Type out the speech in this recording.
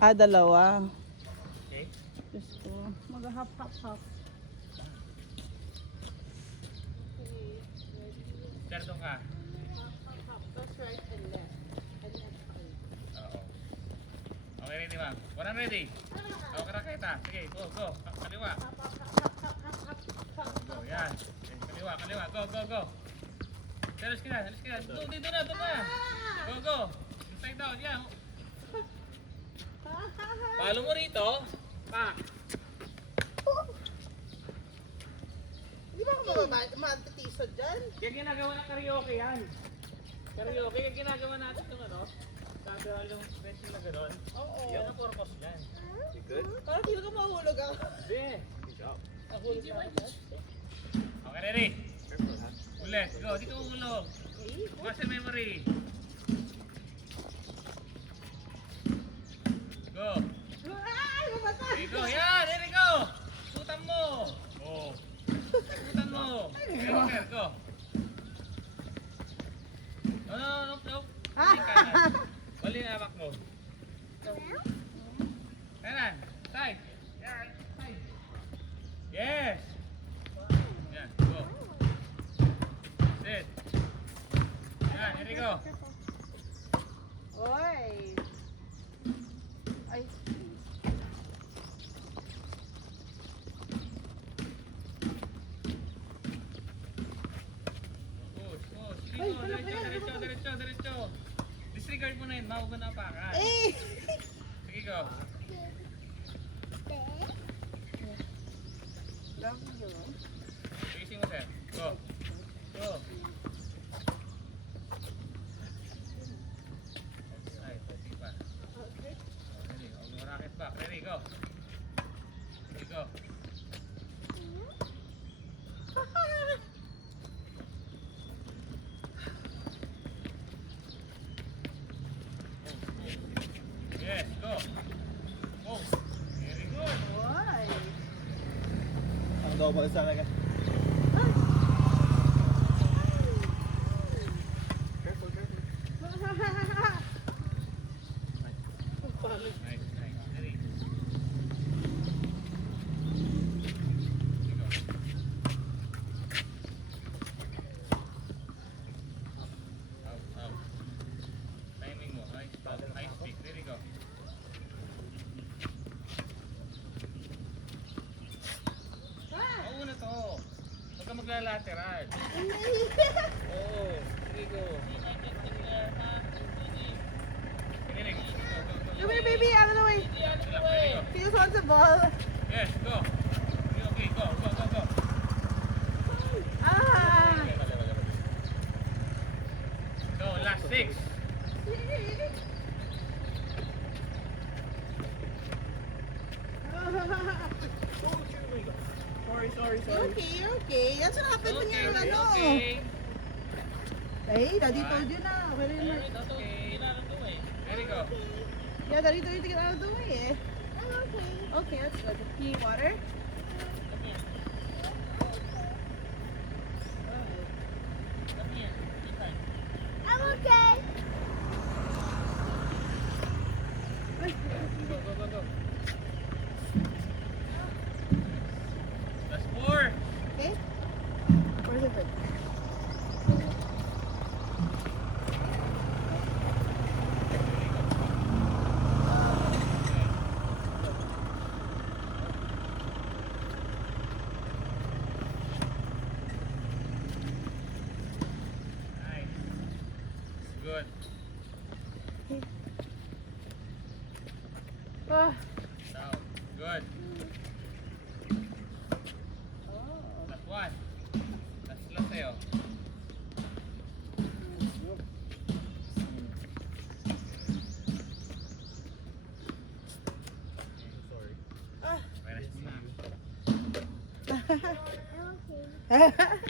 Ah, dalawa. Okay? Diyos ko. Mag-hap. Sir, doon ka. That's right and left. And left side. Oo. Okay, ready ma'am. Walang ready. Okay, raketa. Sige, go. Kaliwa. Go, yan. Okay, kaliwa. Go. Alis ka na. Dito na. Go. Inside down, yan. Palo mo rito. Pa. Di ba ako matitiso dyan? Kaya ginagawa na karaoke yan. Karaoke, yung ginagawa natin yung ano. Sabi yung stretching na gano'n. Oo. Yan ang purpose niyan. You good? Parang hindi ka mahulog ah. Hindi. Good job. Nahulog na ako. Okay, ready? Ulit. Go. Dito umulog. Muscle memory. Go. Ay, mamatay! Okay, go. Yan. There we go. Sutan mo. Oh. Sutan mo. Okay, go. No. Wali na apak mo. Kanan. Side. Side. Yes. Yan. Go. Sit. Yan. Here we go. Oy! Ay. Push. Ay, Dito. wala pa yan. Diretso. Disregard mo na yun. Mauga na apakan. Eh! Sige, go. Love you. Facing mo, sir. Go. Outside. Facing pa. Ready. Huwag mo racket back. Ready, go. Ready, go. Yes, go. Go. Very good. Oy! Ang double sa akin. Careful. Nice. Ready. Go. Out. Timing mo. High speed. Ready, go. Mauna to. Huwag ka maglalateral. Oo. Sige, go. Sige, go. Come here, baby, out of the way. Ready, go. Feels wants the ball. Yes, go. Okay, go. Ah! Go, last 6. Sorry. You're okay. That's what happened when you're ano. Okay. Hey, Daddy told you na. Very much. Okay. Ready, go. Yeah, Daddy told you to get out of the way. Okay, that's good. Need water? I'm okay. Go. Last 4. Okay. Where's the bird? Nice. Good. Ah. Down. Good. Last 1. Last sa'yo. Sorry. Rest na. I'm okay.